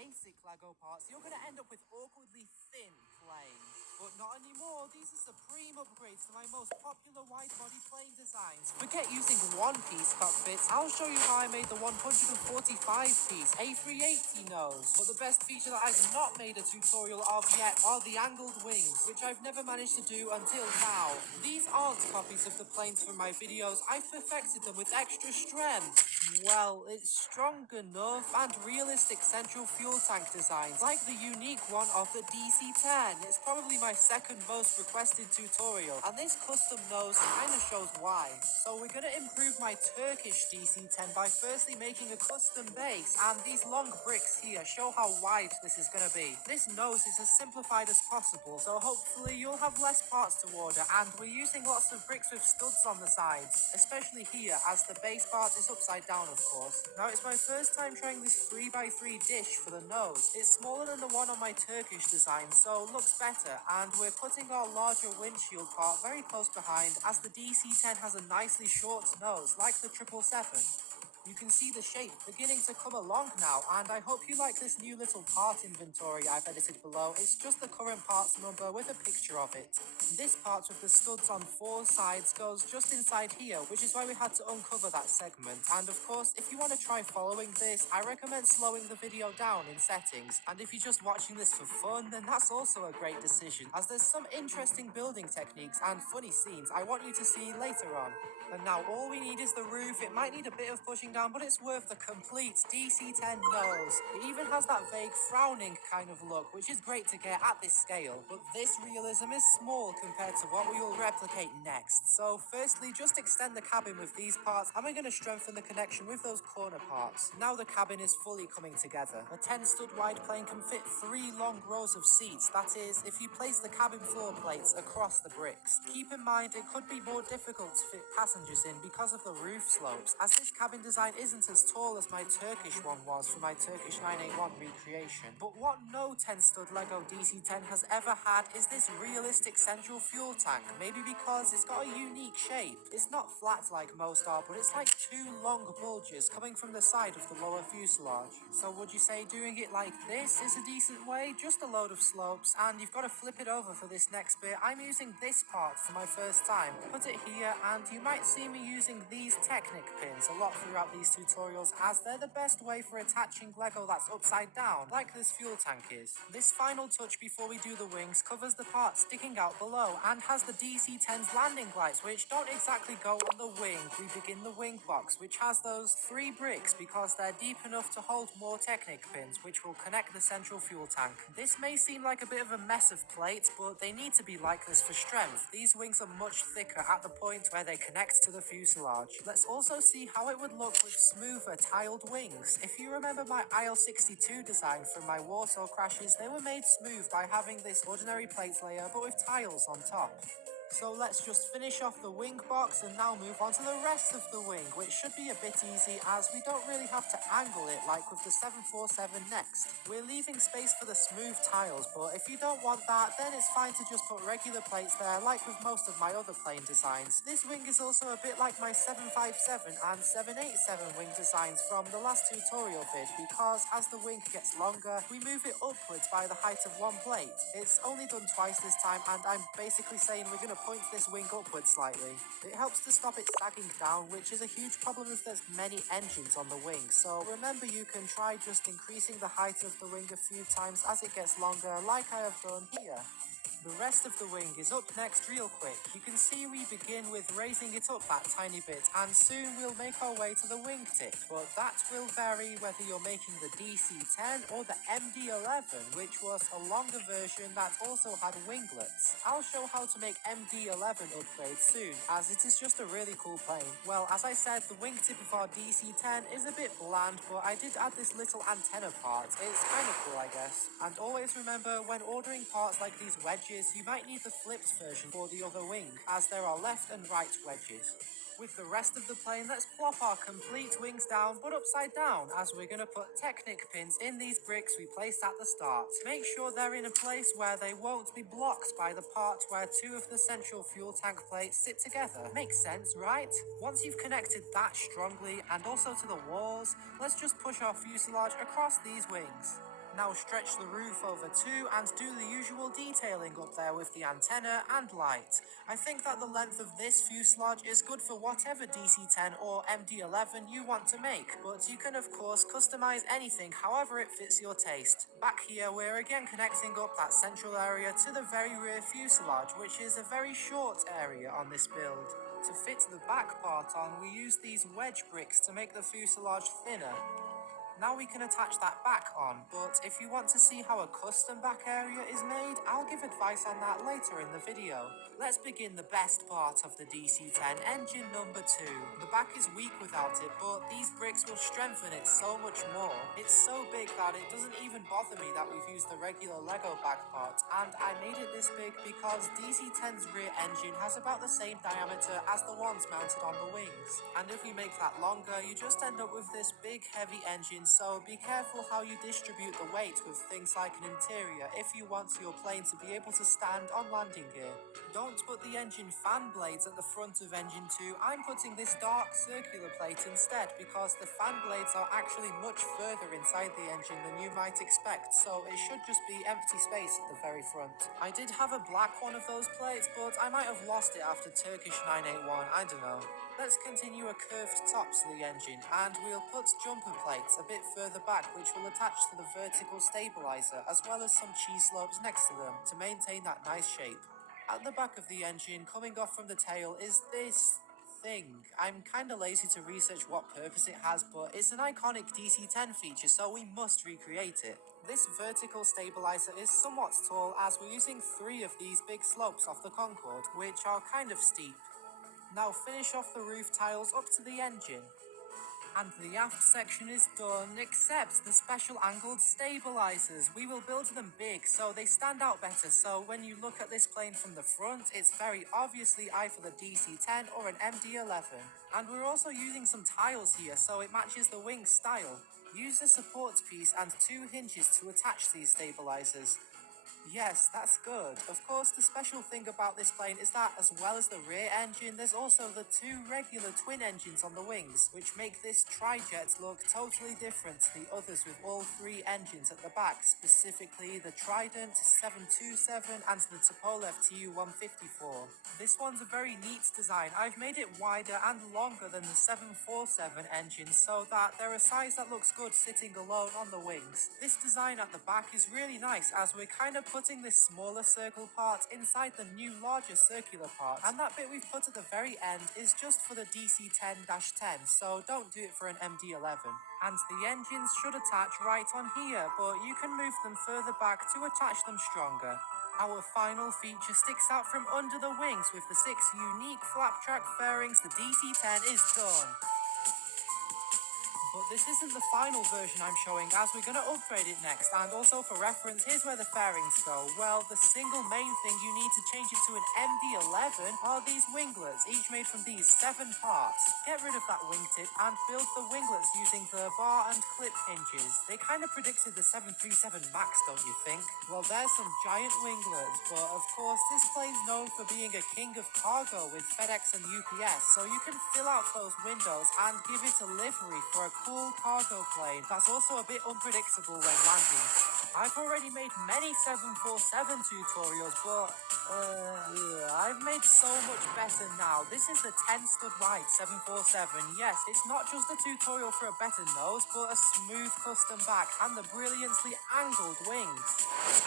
basic Lego parts, you're going to end up with awkwardly thin planes. But not anymore, these are supreme upgrades to my most popular wide-body plane designs. Forget using one-piece cockpits, I'll show you how I made the 145-piece A380 nose. But the best feature that I've not made a tutorial of yet are the angled wings, which I've never managed to do until now. These aren't copies of the planes from my videos, I've perfected them with extra strength. Well, it's strong enough, and realistic central fuel tank designs, like the unique one of the DC-10. It's probably my second most requested tutorial, and this custom nose kinda shows why. So we're gonna improve my Turkish DC-10 by firstly making a custom base, and these long bricks here show how wide this is gonna be. This nose is as simplified as possible, so hopefully you'll have less parts to order, and we're using lots of bricks with studs on the sides, especially here as the base part is upside down, of course. Now it's my first time trying this 3x3 dish for the nose. It's smaller than the one on my Turkish design, so looks better, and we're putting our larger windshield part very close behind as the DC-10 has a nicely short nose like the 777. You can see the shape beginning to come along now, and I hope you like this new little part inventory I've edited below. It's just the current parts number with a picture of it. This part with the studs on 4 sides goes just inside here, which is why we had to uncover that segment. And of course, if you want to try following this, I recommend slowing the video down in settings. And if you're just watching this for fun, then that's also a great decision, as there's some interesting building techniques and funny scenes I want you to see later on. And now all we need is the roof. It might need a bit of pushing down, but it's worth the complete DC-10 nose. It even has that vague frowning kind of look, which is great to get at this scale. But this realism is small compared to what we will replicate next. So firstly, just extend the cabin with these parts, and we're going to strengthen the connection with those corner parts. Now the cabin is fully coming together. A 10 stud wide plane can fit 3 long rows of seats. That is, if you place the cabin floor plates across the bricks. Keep in mind, it could be more difficult to fit passengers in because of the roof slopes, as this cabin design isn't as tall as my Turkish one was for my Turkish 981 recreation. But what no 10 stud Lego DC-10 has ever had is this realistic central fuel tank, maybe because it's got a unique shape. It's not flat like most are, but it's like 2 long bulges coming from the side of the lower fuselage. So would you say doing it like this is a decent way? Just a load of slopes, and you've got to flip it over for this next bit. I'm using this part for my first time. Put it here, and you might see me using these Technic pins a lot throughout these tutorials, as they're the best way for attaching Lego that's upside down, like this fuel tank is. This final touch before we do the wings covers the part sticking out below, and has the DC-10's landing lights, which don't exactly go on the wing. We begin the wing box, which has those 3 bricks because they're deep enough to hold more Technic pins, which will connect the central fuel tank. This may seem like a bit of a mess of plates, but they need to be like this for strength. These wings are much thicker at the point where they connect to the fuselage. Let's also see how it would look with smoother tiled wings. If you remember my IL-62 design from my Warsaw crashes, they were made smooth by having this ordinary plate layer but with tiles on top. So let's just finish off the wing box and now move on to the rest of the wing, which should be a bit easy as we don't really have to angle it like with the 747 next. We're leaving space for the smooth tiles, but if you don't want that, then it's fine to just put regular plates there like with most of my other plane designs. This wing is also a bit like my 757 and 787 wing designs from the last tutorial vid, because as the wing gets longer, we move it upwards by the height of one plate. It's only done twice this time, and I'm basically saying we're going to point this wing upwards slightly. It helps to stop it sagging down, which is a huge problem if there's many engines on the wing. So remember, you can try just increasing the height of the wing a few times as it gets longer, like I have done here. The rest of the wing is up next real quick. You can see we begin with raising it up that tiny bit, and soon we'll make our way to the wingtip. But that will vary whether you're making the DC-10 or the MD-11, which was a longer version that also had winglets. I'll show how to make MD-11 upgrades soon, as it is just a really cool plane. Well, as I said, the wingtip of our DC-10 is a bit bland, but I did add this little antenna part. It's kind of cool, I guess. And always remember, when ordering parts like these wedges, you might need the flipped version for the other wing, as there are left and right wedges. With the rest of the plane, let's plop our complete wings down, but upside down, as we're going to put Technic pins in these bricks we placed at the start. Make sure they're in a place where they won't be blocked by the part where 2 of the central fuel tank plates sit together. Makes sense, right? Once you've connected that strongly, and also to the walls, let's just push our fuselage across these wings. Now stretch the roof over too and do the usual detailing up there with the antenna and light. I think that the length of this fuselage is good for whatever DC-10 or MD-11 you want to make, but you can of course customize anything however it fits your taste. Back here we're again connecting up that central area to the very rear fuselage, which is a very short area on this build. To fit the back part on, we use these wedge bricks to make the fuselage thinner. Now we can attach that back on, but if you want to see how a custom back area is made, I'll give advice on that later in the video. Let's begin the best part of the DC-10, engine number 2. The back is weak without it, but these bricks will strengthen it so much more. It's so big that it doesn't even bother me that we've used the regular Lego back part, and I made it this big because DC-10's rear engine has about the same diameter as the ones mounted on the wings. And if we make that longer, you just end up with this big heavy engine, so be careful how you distribute the weight with things like an interior if you want your plane to be able to stand on landing gear. Don't put the engine fan blades at the front of engine 2, I'm putting this dark circular plate instead because the fan blades are actually much further inside the engine than you might expect, so it should just be empty space at the very front. I did have a black one of those plates, but I might have lost it after Turkish 981, I don't know. Let's continue a curved top to the engine, and we'll put jumper plates a bit further back which will attach to the vertical stabilizer as well as some cheese slopes next to them to maintain that nice shape. At the back of the engine, coming off from the tail, is this thing. I'm kinda lazy to research what purpose it has, but it's an iconic DC-10 feature, so we must recreate it. This vertical stabilizer is somewhat tall as we're using 3 of these big slopes off the Concorde, which are kind of steep. Now finish off the roof tiles up to the engine. And the aft section is done, except the special angled stabilizers. We will build them big so they stand out better, so when you look at this plane from the front, it's very obviously either the DC-10 or an MD-11. And we're also using some tiles here so it matches the wing style. Use a support piece and 2 hinges to attach these stabilizers. Yes, that's good. Of course, the special thing about this plane is that as well as the rear engine, there's also the 2 regular twin engines on the wings, which make this trijet look totally different to the others with all 3 engines at the back, specifically the Trident 727 and the Tupolev Tu-154. This one's a very neat design. I've made it wider and longer than the 747 engine so that they're a size that looks good sitting alone on the wings. This design at the back is really nice as we're kind of putting this smaller circle part inside the new larger circular part, and that bit we've put at the very end is just for the DC-10-10, so don't do it for an MD-11. And the engines should attach right on here, but you can move them further back to attach them stronger. Our final feature sticks out from under the wings with the 6 unique flap track fairings. The DC-10 is done. But this isn't the final version I'm showing, as we're going to upgrade it next, and also for reference, here's where the fairings go. Well, the single main thing you need to change it to an MD-11 are these winglets, each made from these 7 parts. Get rid of that wingtip and build the winglets using the bar and clip hinges. They kind of predicted the 737 MAX, don't you think? Well, there's some giant winglets, but of course, this plane's known for being a king of cargo with FedEx and UPS, so you can fill out those windows and give it a livery for a cool cargo plane that's also a bit unpredictable when landing. I've already made many 747 tutorials, but I've made so much better now. This is the 10 stud wide 747. Yes, it's not just a tutorial for a better nose, but a smooth custom back and the brilliantly angled wings.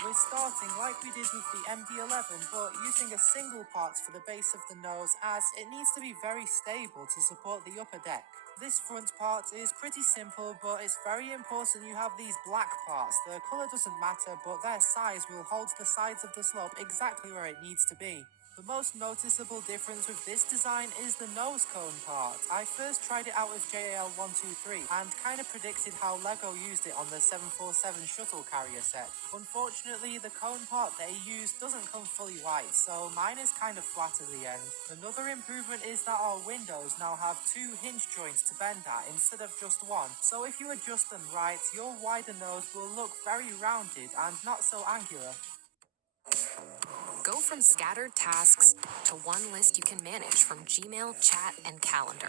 We're starting like we did with the MD-11, but using a single parts for the base of the nose, as it needs to be very stable to support the upper deck. This front part is pretty simple, but it's very important you have these black parts. The colour doesn't matter, but their size will hold the sides of the slope exactly where it needs to be. The most noticeable difference with this design is the nose cone part. I first tried it out with JAL123 and kind of predicted how LEGO used it on the 747 shuttle carrier set. Unfortunately, the cone part they used doesn't come fully white, so mine is kind of flat at the end. Another improvement is that our windows now have 2 hinge joints to bend at instead of just 1, so if you adjust them right, your wider nose will look very rounded and not so angular. Go from scattered tasks to one list you can manage from Gmail, chat, and calendar.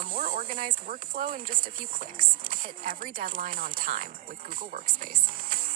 A more organized workflow in just a few clicks. Hit every deadline on time with Google Workspace.